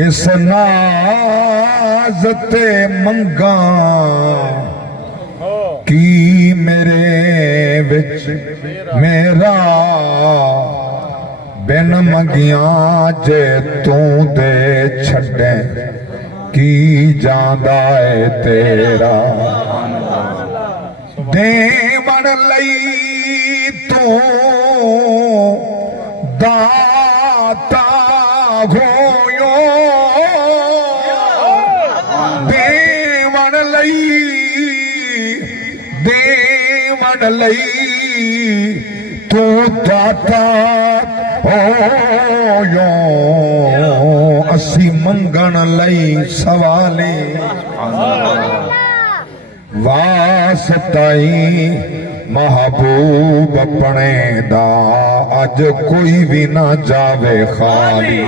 किस नाज ते मंगा की मेरे विच मेरा बिन मंगिया जे तू दे छड़े की जांदा है तेरा देवन लई तू दाता होयो देवन लई तू दाता होयो असी मंगण लई सवाले वास्ताई महबूब अपने दा अज कोई भी ना जावे खाली।